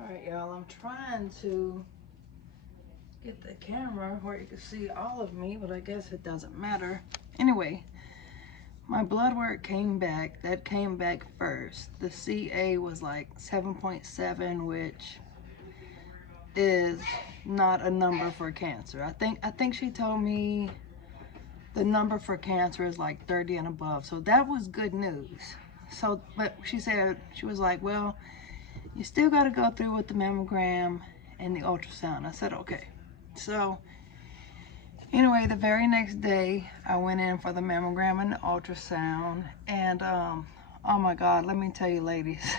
Alright, y'all, I'm trying to get the camera where you can see all of me, but I guess it doesn't matter. Anyway, my blood work came back. That came back first. The CA was like 7.7, which is not a number for cancer. I think she told me the number for cancer is like 30 and above. So that was good news. So, but she said, she was like, well, you still got to go through with the mammogram and the ultrasound. I said, okay. So anyway, the very next day I went in for the mammogram and the ultrasound, and oh my God, let me tell you ladies,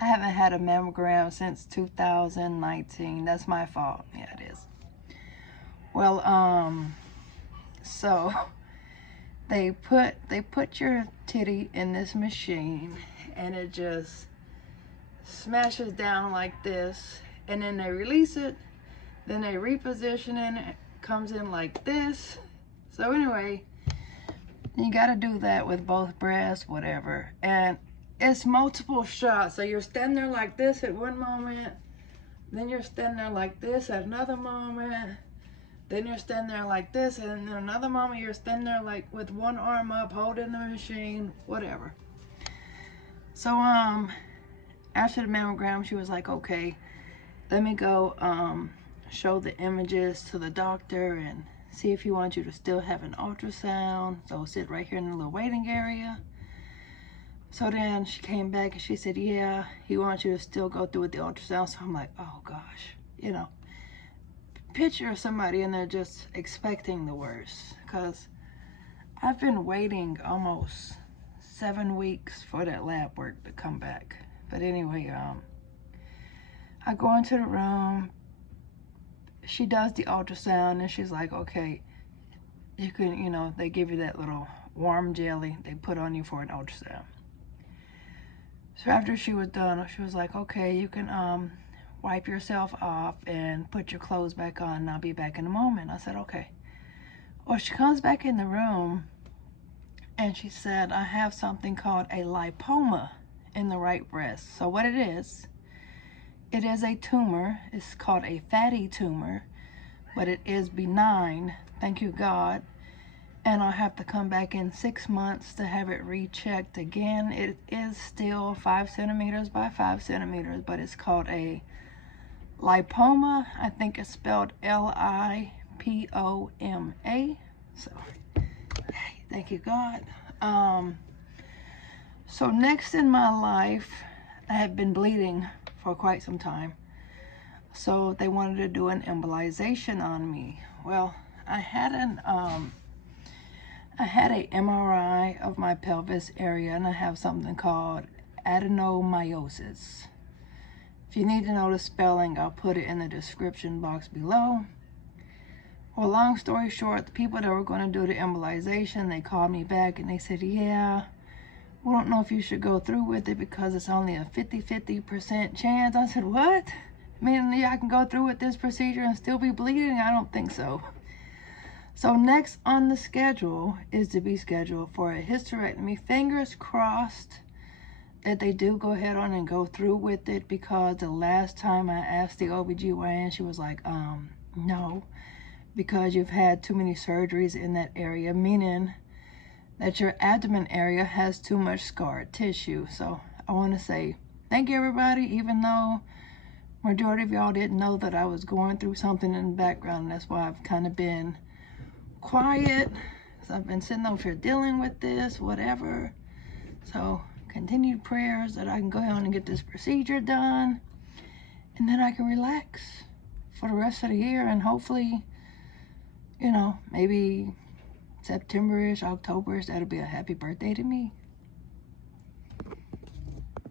I haven't had a mammogram since 2019. That's my fault. Yeah, it is. Well, so they put your titty in this machine and it just smashes down like this, and then they release it, then they reposition it comes in like this. So anyway, you got to do that with both breasts, whatever, and it's multiple shots. So you're standing there like this at one moment, then you're standing there like this at another moment, then you're standing there like this, and then another moment you're standing there like with one arm up holding the machine, whatever. So after the mammogram, she was like, okay, let me go show the images to the doctor and see if he wants you to still have an ultrasound. So sit right here in the little waiting area. So then she came back and she said, yeah, he wants you to still go through with the ultrasound. So I'm like, oh gosh, you know, picture somebody in there just expecting the worst, because I've been waiting almost 7 weeks for that lab work to come back. But anyway, I go into the room, she does the ultrasound, and she's like, okay, you can, you know, they give you that little warm jelly they put on you for an ultrasound. So after she was done, she was like, okay, you can wipe yourself off and put your clothes back on, and I'll be back in a moment. I said, okay. Well, she comes back in the room and she said, I have something called a lipoma in the right breast. So what it is a tumor. It's called a fatty tumor, but it is benign, thank you God. And I'll have to come back in 6 months to have it rechecked again. It is still 5 centimeters by 5 centimeters, but it's called a lipoma. I think it's spelled Lipoma. So, thank you God. So next in my life, I have been bleeding for quite some time. So they wanted to do an embolization on me. Well, I had a MRI of my pelvis area, and I have something called adenomyosis. If you need to know the spelling, I'll put it in the description box below. Well, long story short, the people that were going to do the embolization, they called me back and they said, yeah, we don't know if you should go through with it because it's only a 50% chance. I said, what? I mean, yeah, I can go through with this procedure and still be bleeding? I don't think so. So next on the schedule is to be scheduled for a hysterectomy. Fingers crossed that they do go ahead on and go through with it, because the last time I asked the OBGYN, she was like, no, because you've had too many surgeries in that area, meaning that your abdomen area has too much scarred tissue. So I want to say thank you, everybody, even though majority of y'all didn't know that I was going through something in the background. That's why I've kind of been quiet, because I've been sitting over here dealing with this, whatever. So continued prayers that I can go ahead and get this procedure done, and then I can relax for the rest of the year, and hopefully, you know, maybe September-ish, October-ish, that'll be a happy birthday to me.